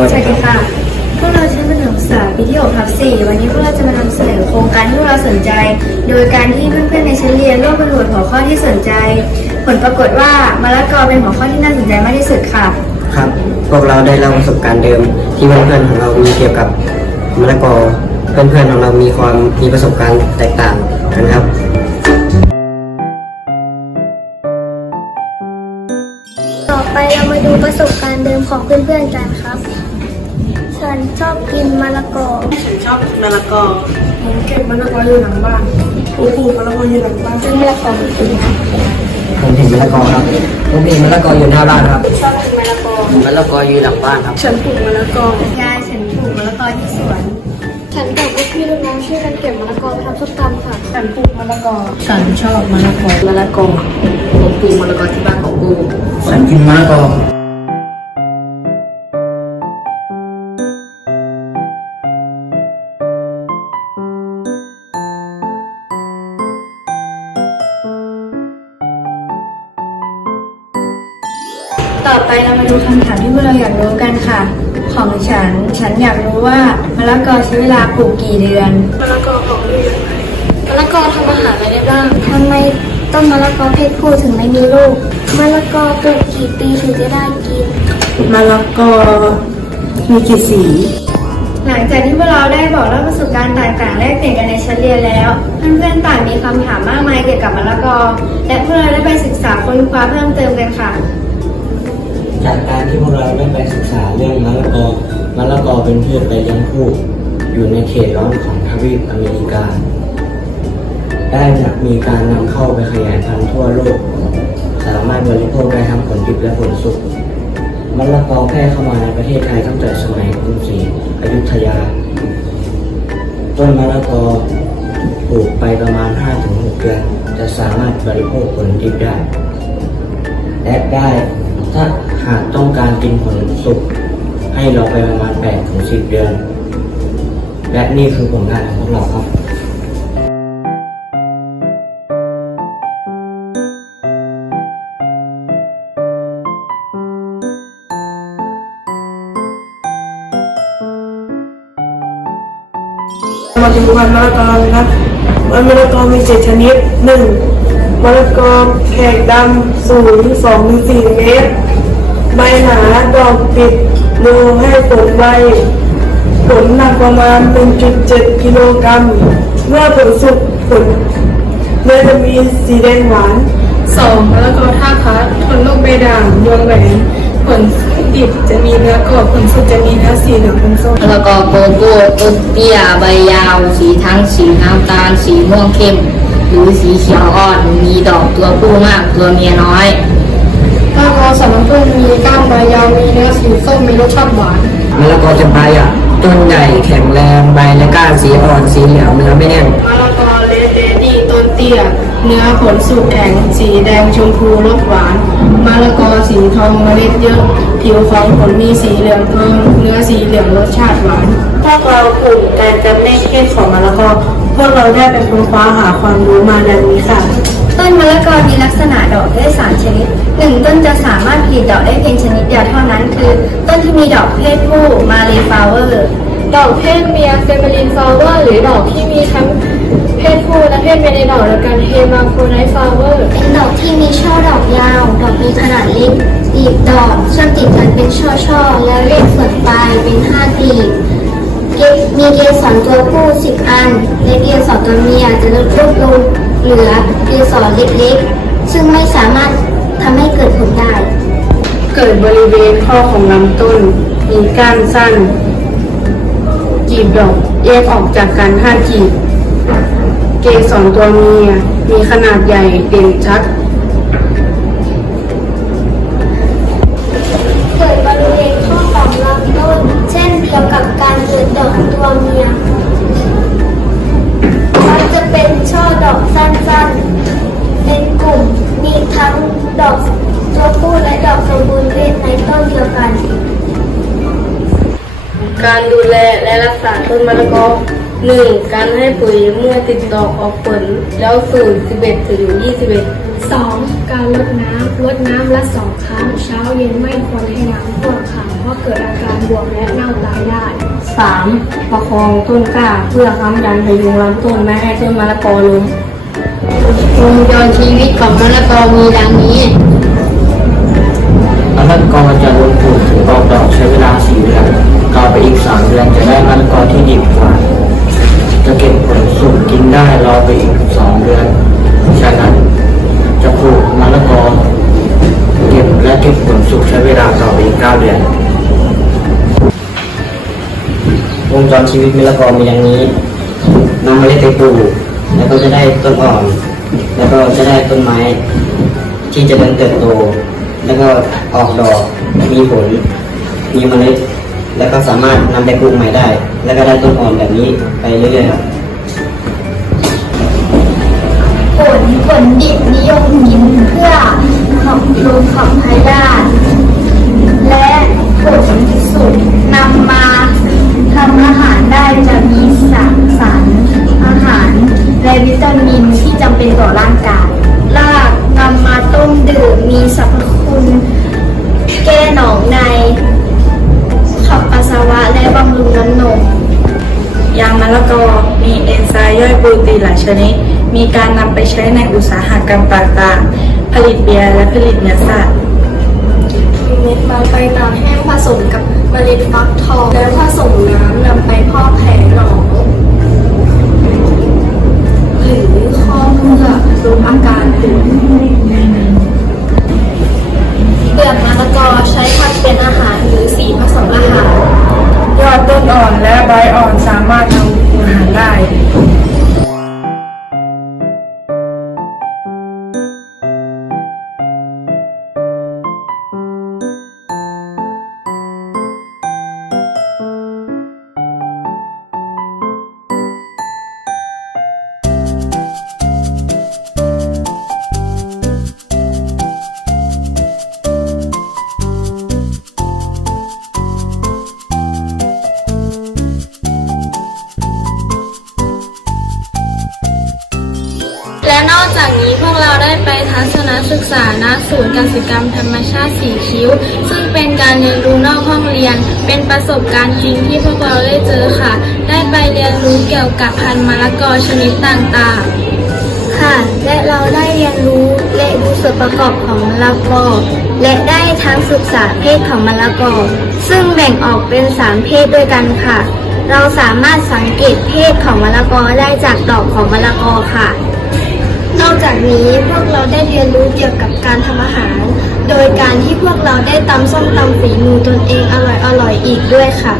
วัสสดีวัสคดีรับค่ะพวกเราชั้นประถมศึกษาปีที่6ทับ4วันนี้พวกเราจะมานำเสนอโครงการที่พวกเราสนใจ โดยการที่เพื่อนๆในชั้นเรียนร่วมกันโหวตหัวข้อที่สนใจ ผลปรากฏว่ามะละกอเป็นหัวข้อที่น่าสนใจมากที่สุดค่ะ ครับ พวกเราได้เล่าประสบการณ์เดิม ที่เพื่อนๆของเรามีเกี่ยวกับมะละกอ เพื่อนๆของเรามีความมีประสบการณ์แตกต่างกันครับต่อไปเรามาดูประสบการณ์เดิมของเพื่อนๆกันครับฉัน ชอบกินมะละกอฉันชอบมะละกอผมเก็บมะละกออยู่หลังบ้านปูปูมะละกออยู่หลังบ้านกินมะละกอจริงผมเห็นมะละกอครับผมเห็นมะละกออยู่หน้าบ้านครับชอบกินมะละกอมะละกออยู่หลังบ้านครับ ฉันปลูกมะละกอยายฉันปลูกมะละกอที่สวน ฉันกับพวกพี่ลูกน้องช่วยกันเก็บมะละกอไปทำส้มตำค่ะ ฉันปลูกมะละกอ ฉันชอบมะละกอมะละกอผมปลูกมะละกอที่บ้านของกู ฉันกินมะละกอ ต่อไปเรามาดูคำถามที่พวกเราอยากรู้กันค่ะ ของฉัน ฉันอยากรู้ว่ามะละกอใช้เวลาปลูกกี่เดือน มะละกอของเรียนมะละกอทำอาหารอะไรได้บ้าง ทำไมต้นมะละกอเพศผู้ถึงไม่มีลูก มะละกอปลูกกี่ปีถึงจะได้กิน มะละกอมีกี่สี หลังจากที่พวกเราได้บอกเล่าประสบการณ์ต่างๆแลกเปลี่ยนกันในชั้นเรียนแล้ว เพื่อนๆต่างมีคำถามมากมายเกี่ยวกับมะละกอ และพวกเราได้ไปศึกษาค้นคว้าเพิ่มเติมกันค่ะ จากการที่พวกเราได้ไปศึกษาเรื่องมะละกอมะละกอเป็นพืชใบเลี้ยงผู้อยู่ในเขตร้อนของทวีปอเมริกา ได้มีการนำเข้าไปขยายพันธุ์ทั่วโลก สามารถบริโภคได้ทั้งผลดิบและผลสุกมะละกอแพร่เข้ามาในประเทศไทยตั้งแต่สมัยกรุงศรีอยุธยา ต้นมะละกอปลูกไปประมาณ 5-6 เดือน จะสามารถบริโภคผลดิบได้และได้ ถ้าหากต้องการกินผลสุกให้เรอไปประมาณ8ถึง10 เดือน และนี่คือผลงานของพวกเราครับมาดูพันมะละกอนะครับพันมะละกอมีเจ็ดชนิดหนึ่ง มะละกอแขกดำสูงสองถึงสี่เมตร ใบหนาดอกปิดรูให้ผลใบ ผลหนักประมาณ 1.7 กิโลกรัม เมื่อผลสุกผลเนื้อจะมีสีแดงหวานสองมะละกอท่าคัดผลลูกใบด่างยวงแหวนผลดิบจะมีเนื้อกรอบผลสุกจะมีเนื้อสีเหลืองเป็นส้มมะละกอโกโก้ต้นเตี้ยใบยาว สีทั้งสีน้ำตาล สีม่วงเข้ม หรือสีเขียวอ่อน มีดอกตัวผู้มากตัวเมียน้อยมะละกอสำน้ำผึ้งมีก้านใบยาวมีเนื้อสีส้มมีรสชาติหวานมะละกอจำปาอะต้นใหญ่แข็งแรงใบและก้านสีอ่อนสีเหลืองเนื้อไม่แน่น ต้นเตี้ย เนื้อผลสุกแข็ง สีแดงชมพูรสหวาน มะละกอสีทองเมล็ดเยอะ ผิวของผลมีสีเหลืองทองเนื้อสีเหลืองรสชาติหวาน พวกเรากลุ่มการจำแนกเพศของมะละกอ พวกเราได้ไปค้นคว้าหาความรู้มาดังนี้ค่ะ ต้นมะละกอมีลักษณะดอกด้วยสามชนิดหนึ่งต้นจะสามารถผลิดอกได้เพียงชนิดเดียวเท่านั้นคือ ต้นที่มีดอกเพศผู้มาเลฟลาวเวอร์ ดอกเพศเมียเฟมิลินฟลาวเวอร์หรือดอกที่มีทั้ง เพศผู้และเพศเมียในดอกเดียวกันเฮมาโคไนฟลาวเวอร์เป็นดอกที่มีช่อดอกยาว ดอกมีขนาดเล็กกลีบดอกเชื่อมติดกันเป็นช่อๆ แล้วเลขส่วนปลายเป็นห้ากลีบเกมีเกสรตัวผู้สิบอัน และเกสรตัวเมียจะลดรูปลงเหลือเกสรเล็กๆ ซึ่งไม่สามารถทำให้เกิดผลได้ เกิดบริเวณข้อของลำต้น มีก้านสั้น กีบดอกแยกออกจากกันห้ากีบ เกสรตัวเมีย มีขนาดใหญ่เด่นชัด เกิดบริเวณข้อของลำต้น เช่นเดียวกับการเกิดดอกตัวเมียมักจะเป็นช่อดอกสั้นๆ เป็นกลุ่ม มีทั้งดอกตัวผู้และดอกสมบูรณ์เพศในต้นเดียวกัน การดูแลและรักษาต้นมะละกอ หนึ่งการให้ปุ๋ยเมื่อติดดอกออกผลแล้วสูตร11ถึง21 2. การลดน้ำลดน้ำละสองครั้ง เช้าเย็นไม่ควรให้น้ำท่วมขังเพราะเกิดอาการบวมและเน่าตายได้ 3. ประคองต้นกล้าเพื่อค้ำยันพยุงลำต้นไม่ให้ต้นมะละกอล้มวงจรชีวิตของมะละกอมีดังนี้มะละกอจะลงปลูกถึงออกดอกใช้เวลาสี่เดือนต่อไปอีกสามเดือนจะได้มะละกอที่ดิบกว่าจะเก็บผลสุกกินได้รอไปอีกสองเดือนฉะนั้นจะปลูกมะละกอเก็บและเก็บผลสุกใช้เวลาต่อไปอีกเก้าเดือนวงจรชีวิตมะละกอมีอย่างนี้นำเมล็ดไปปลูกแล้วก็จะได้ต้นอ่อน แล้วก็จะได้ต้นไม้ที่จะเริ่มเติบโต แล้วก็ออกดอก มีผล มีเมล็ด แล้วก็สามารถนำไปปลูกใหม่ได้ แล้วก็ได้ต้นอ่อนแบบนี้ไปเรื่อยๆครับ ลผลดิบนิยมกินเพื่อขับลมขับพยาธิและผลสุกนำมาทำอาหารได้จะมีสารสารอาหารและวิตามินที่จำเป็นต่อร่างกายรากนำมาต้มดื่มมีสรรพคุณแก้หนองในขับปัสสาวะและบำรุงน้ำนมยางมะละกอมีเอนไซม์ย่อยโปรตีนหลายชนิด มีการนำไปใช้ในอุตสาหกรรมต่างๆ ผลิตเบียร์และผลิตเนื้อสัตว์เม็ดมันไปตามแห้งผสมกับเมล็ดฟักทอง แล้วผสมน้ำนำไปพ่อแผ่หนองหรือข้อเพื่อลดอาการปวดเปลือกมะละกอใช้ทำเป็นอาหารหรือสีผสมอาหาร ยอดต้นอ่อนและใบอ่อนสามารถทำอาหารได้ จากนี้พวกเราได้ไปทัศนศึกษาณศูนย์กสิกรรมธรรมชาติสีคิ้ว ซึ่งเป็นการเรียนรู้นอกห้องเรียน เป็นประสบการณ์จริงที่พวกเราได้เจอค่ะ ได้ไปเรียนรู้เกี่ยวกับพันธุ์มะละกอชนิดต่างๆ ค่ะ และเราได้เรียนรู้และดูส่วนประกอบของมะละกอ และได้ทั้งศึกษาเพศของมะละกอ ซึ่งแบ่งออกเป็นสามเพศด้วยกันค่ะ เราสามารถสังเกตเพศของมะละกอได้จากดอกของมะละกอค่ะ นอกจากนี้พวกเราได้เรียนรู้เกี่ยวกับการทำอาหาร โดยการที่พวกเราได้ตำส้มตำฝีมือตนเองอร่อยอร่อยอีกด้วยค่ะ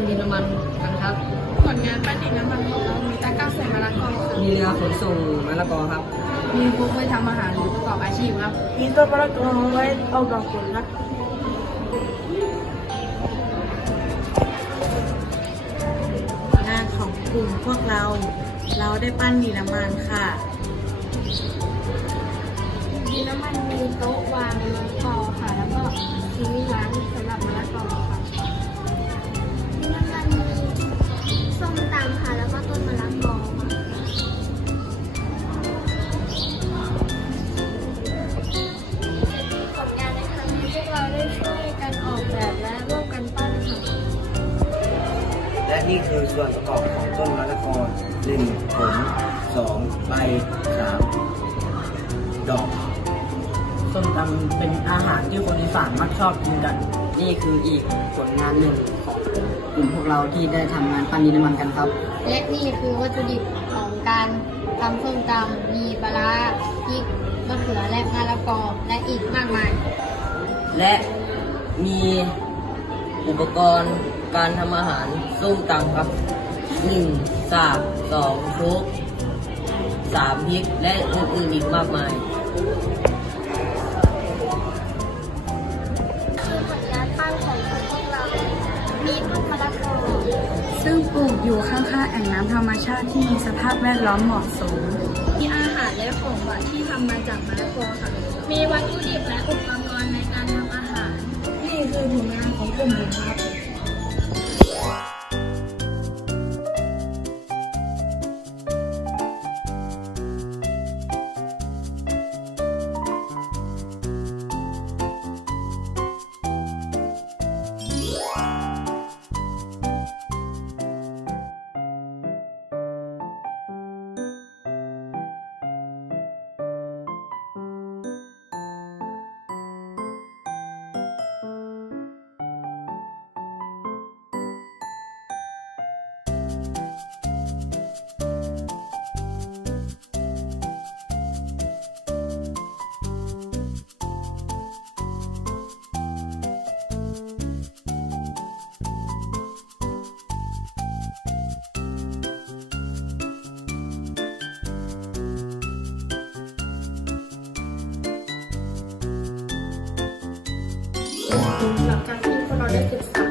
นดินน้ำมันกันครับ ผลงานปั้นดินน้ำมันของเรามีตะกร้าใส่มะละกอค่ะมีเรือขนส่งมะละกอครับ มีพวกไว้ทำอาหารหรือประกอบอาชีพครับ มีต้นมะละกอไว้เอาดอกผลครับ งานของกลุ่มพวกเรา เราได้ปั้นดินน้ำมันค่ะ ดินน้ำมันมีโต๊ะวาง และนี่คือส่วนประกอบของต้นมะละกอหนึ่งผลสองใบสามดอก ส้มตำเป็นอาหารที่คนอีสานมักชอบกินกัน นี่คืออีกผลงานหนึ่งของกลุ่มพวกเราที่ได้ทำงานปั้นดินน้ำมันกันครับ และนี่คือวัตถุดิบของการทำส้มตำมีปลาร้าพริกมะเขือและมะละกอและอีกมากมาย และมีอุปกรณ์ การทำอาหารส้มตำครับหนึ่งสากสองชุกสามพริกและอื่นๆอีกมากมาย คือผลงานปั้นของพวกเรา มีต้นมะละกอซึ่งปลูกอยู่ข้างๆแอ่งน้ำธรรมชาติที่มีสภาพแวดล้อมเหมาะสม มีอาหารและของหวานที่ทำมาจากมะละกอค่ะ มีวัตถุดิบและอุปกรณ์ในการทำอาหาร นี่คือผลงานของกลุ่มผมครับ หลังจากที่พวกเราได้ศึกษา